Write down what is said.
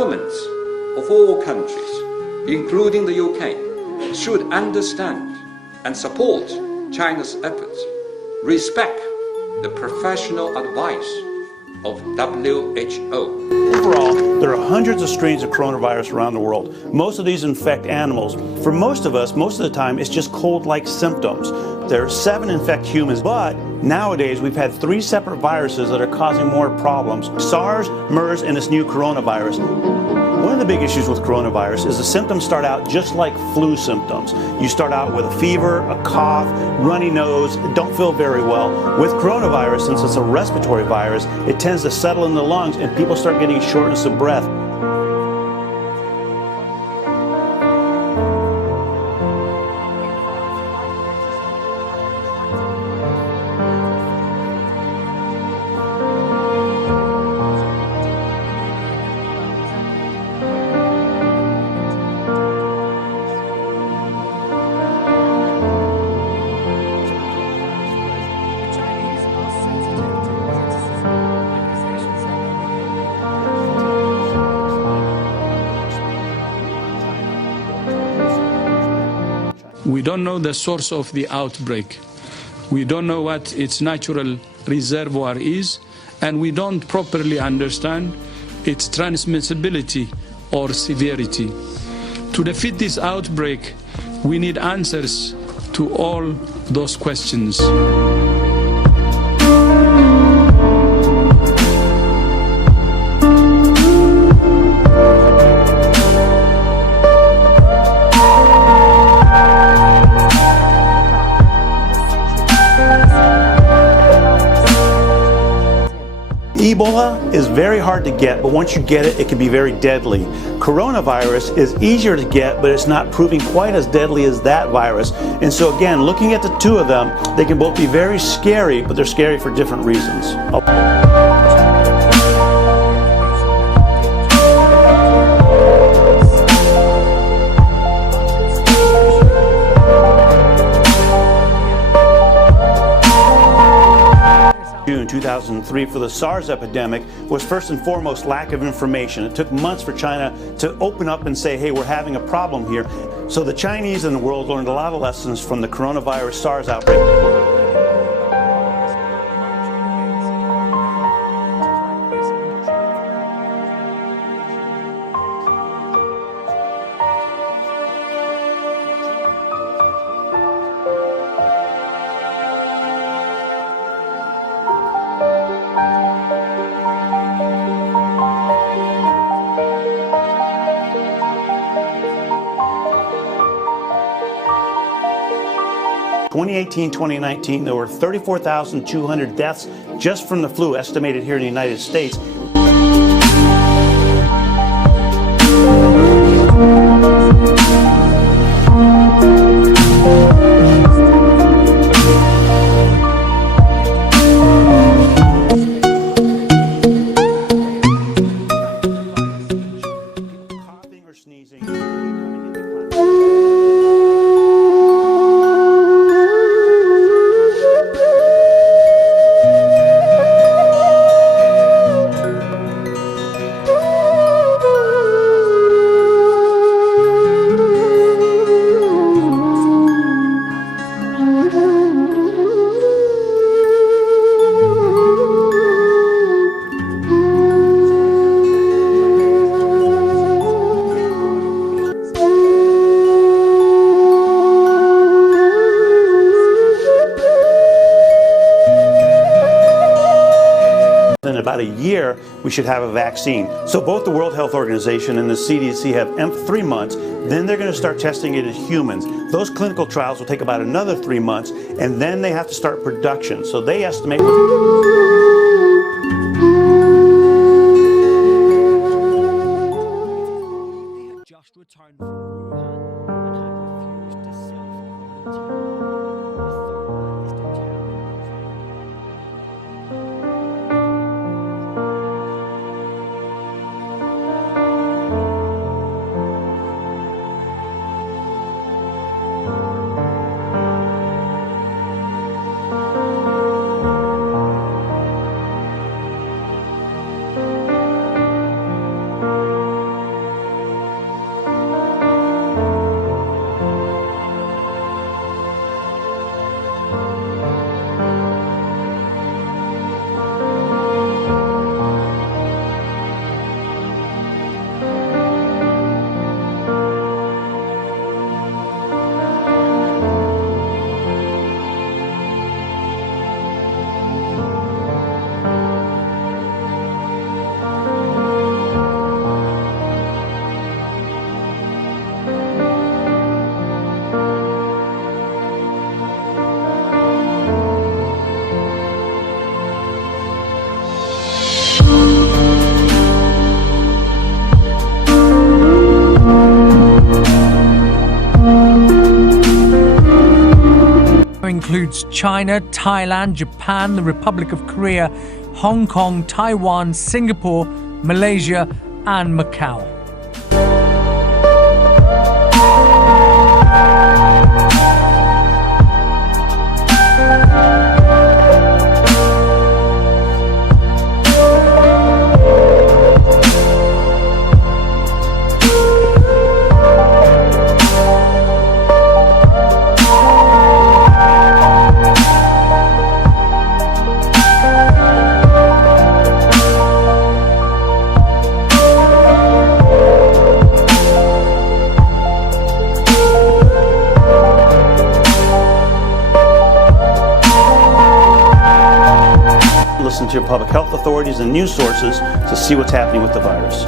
governments of all countries, including the UK, should understand and support China's efforts, respect the professional advice of WHO. Overall, there are hundreds of strains of coronavirus around the world. Most of these infect animals. For most of us, most of the time, it's just cold-like symptoms. There are 7 infect humans, but nowadays we've had 3 separate viruses that are causing more problems. SARS, MERS, and this new coronavirus. One of the big issues with coronavirus is the symptoms start out just like flu symptoms. You start out with a fever, a cough, runny nose, don't feel very well. With coronavirus, since it's a respiratory virus, it tends to settle in the lungs and people start getting shortness of breath. We don't know the source of the outbreak. We don't know what its natural reservoir is, and we don't properly understand its transmissibility or severity. To defeat this outbreak, we need answers to all those questions. Ebola is very hard to get, but once you get it, it can be very deadly. Coronavirus is easier to get, but it's not proving quite as deadly as that virus. And so again, looking at the two of them, they can both be very scary, but they're scary for different reasons. June 2003 for the SARS epidemic was first and foremost lack of information. It took months for China to open up and say, hey, we're having a problem here. So the Chinese and the world learned a lot of lessons from the coronavirus SARS outbreak. 2018-2019, there were 34,200 deaths just from the flu estimated here in the United States. Coughing or sneezing. In about a year, we should have a vaccine. So both the World Health Organization and the CDC have 3 months. Then they're going to start testing it in humans. Those clinical trials will take about another 3 months, and then they have to start production. So they estimate... Just returned from Wuhan and had refused to self-quarantine. includes China, Thailand, Japan, the Republic of Korea, Hong Kong, Taiwan, Singapore, Malaysia, and Macau. Listen to your public health authorities and news sources to see what's happening with the virus.